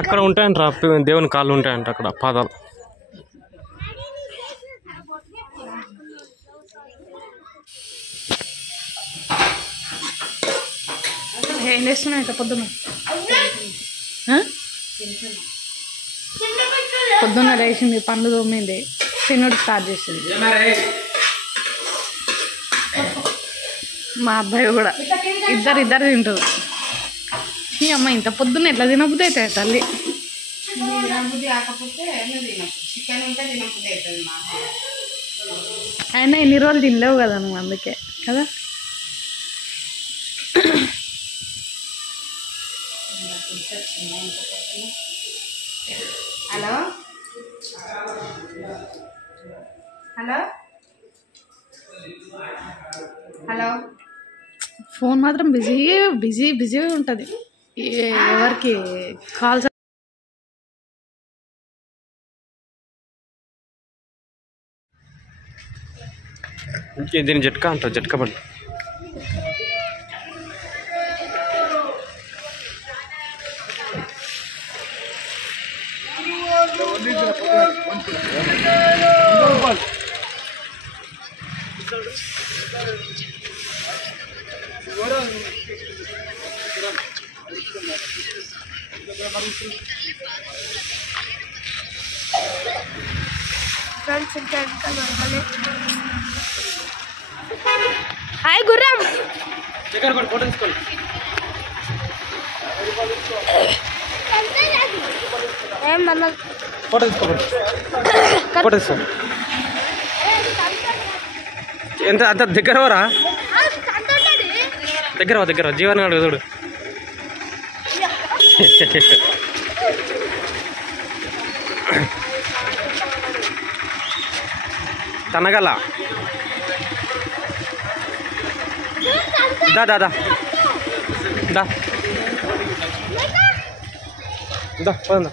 అక్కడ ఉంటాయంట దేవుని కాళ్ళు ఉంటాయంట అక్కడ పాదాలు. ఏం చేస్తున్నాయి పొద్దున్న? పొద్దున్న లేచింది, పండ్లు తోమింది, తినుడు స్టార్ట్ చేసింది. మా అబ్బాయి కూడా ఇద్దరు తింటారు. ఈ అమ్మ ఇంత పొద్దున్న ఎట్లా తినబుద్ధి అవుతాయి తల్లి? అయినా ఎన్ని రోజులు తినలేవు కదా నువ్వు, అందుకే కదా. Hello hello hello. ఫోన్ మాత్రం బిజీ ఉంటుంది. ఎవరికి కాల్స్ దీని జట్కా అంటారు, జట్కా బండి. హాయ్ గుర్రం. ఫోటో తీసుకోండి. ఫోటో తీసుకోండి. ఫోటో తీసుకోండి. ఎంత అంత దగ్గర దగ్గర జీవన్ గాడు చూడు. తనగల దా దా దా దా దా పోదా.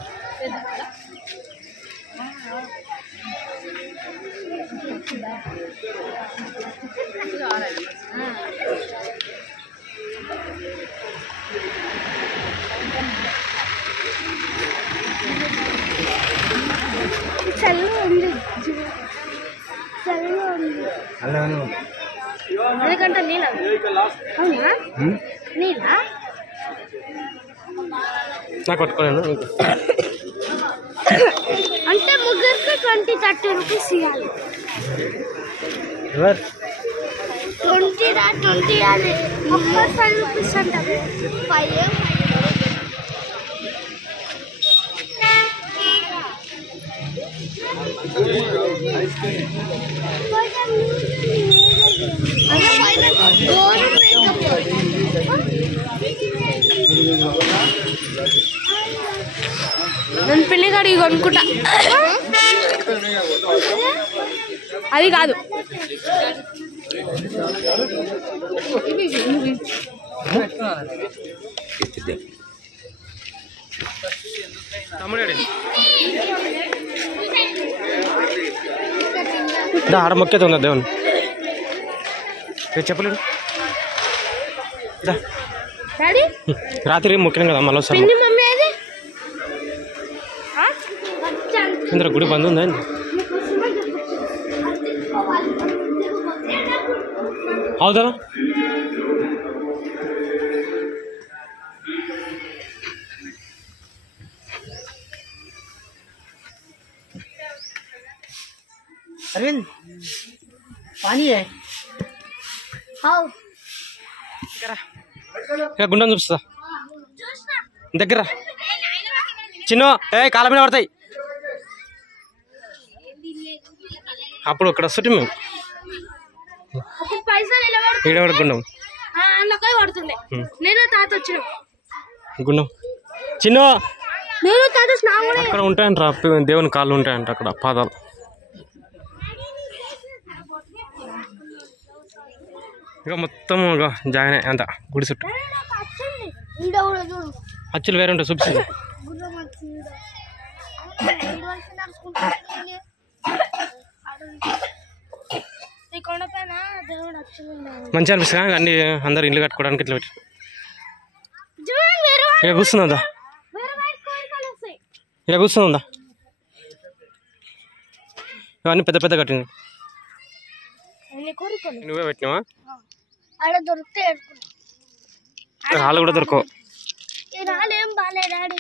ఎందుకంటే నీళ్ళ నాకు పట్టుకోలేను అంటే ముగ్గురికి 20-30 రూపీస్ ఇవ్వాలి. 20 ఇవ్వాలి. 5 రూపీస్ అంటారు. 5 నేను పిన్ని కాడికి కొనుక్కుంటా. అది కాదు, ఆడ మొక్కేది ఉందా దేవుని చెప్పలేడు. రాత్రి మొక్కినాం కదా మళ్ళీ వస్తాను. ఇంద్ర గుడి బంద్ ఉందా? అవుదా? अरविंद पानी है గుండం చూపిస్తా దగ్గర. చిన్న కాళ్ళ మీద పడతాయి. అప్పుడు ఇక్కడ వస్తుంటే మేము ఈడవాడు గుండం గుండం చిన్న అక్కడ ఉంటాయంట దేవుని కాళ్ళు ఉంటాయంట అక్కడ పాదాలు. ఇక మొత్తం జాయిన్ అంత గుడి చుట్టూ అచ్చులు వేరే ఉంటాయి చూపిస్తుంది. మంచిగా అనిపిస్తుంది అన్ని అందరు ఇల్లు కట్టుకోవడానికి ఇట్లా పెట్టి ఇక కూర్చున్నదా ఇలా కూర్చుందా ఇవన్నీ పెద్ద పెద్ద కట్టింది నువ్వే పెట్టినావా ఆడ దొరికితే రాళ్ళు కూడా దొరకవు ఈ రాళ్ళు ఏం బాలే డాడీ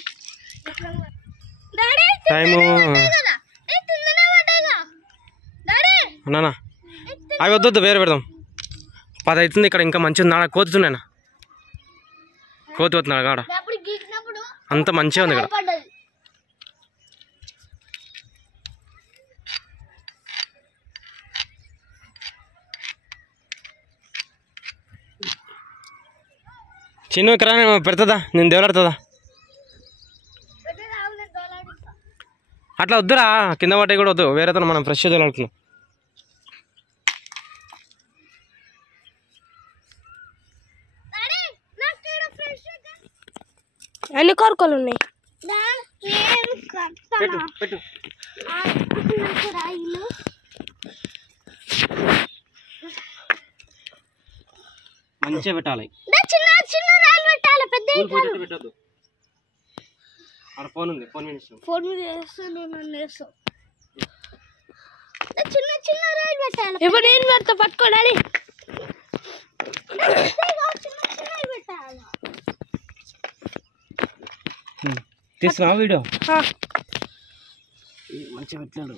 డాడీ టైము అన్నా అవి వద్దు వేరే పెడదాం 10 అవుతుంది ఇక్కడ ఇంకా మంచిగా ఉంది ఆడ కోతున్నాయన కోతి పోతున్నాడు ఆడ అంత మంచిగా ఉంది ఇక్కడ చిన్న ఇక్కడ పెడుతుందా నేను దేవులాడుతుందా అట్లా వద్దురా కింద పడ్డాయి కూడా వద్దు వేరేతో మనం ఫ్రెష్ దేవులాడుతున్నాం అన్ని కోరికలు ఉన్నాయి మంచిగా పెట్టాలి చిన్న చిన్న రాళ్ళు పెట్టాలి పెద్ద పెట్టద్దు ఫోన్ ఉంది ఫోన్ మీద వేస్తాను నన్ను వేస్తావు చిన్న చిన్న రాళ్ళు పెట్టాలి ఇప్పుడు నేను పెడతా పట్టుకోడాలి తీసుకున్నా వీడియో మంచిగా పెట్టాడు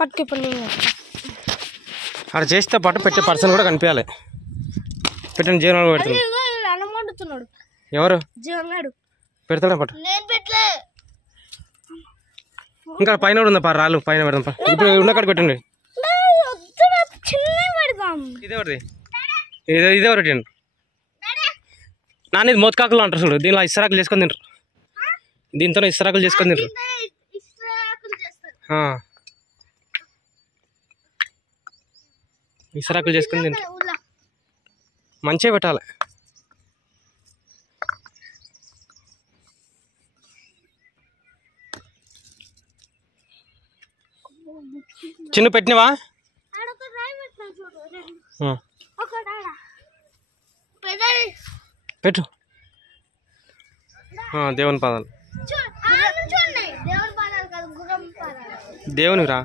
పట్టుకు ఇప్పుడు నేను అక్కడ చేస్తే పాటు పెట్టే పర్సన్ కూడా కనిపించాలి పెట్టండి జీవనాలు పెడుతుంది అన్నం వండుతున్నాడు ఎవరు జీవనాడు పెడతాడా పట్టు నేను పెట్టలే ఇంకా పైన కూడా ఉందా రాళ్ళు పైన పెడదాం ఇప్పుడు ఉన్నక్కడ పెట్టండి చిన్న పెడదాం ఇదేవరిది ఇదేవరటి నాన్న ఇది మోతకాకులు అంటారు చూడు దీనిలో ఇస్తరాకులు చేసుకొని తింటారు దీంతో ఇస్తరాకులు చేసుకొని తింటారు ఇస్తరాకులు చేసుకొని తింటారు మంచిగా పెట్టాలి చిన్న పెట్టినవా పెట్టు దేవుని పాదాలు దేవుని రా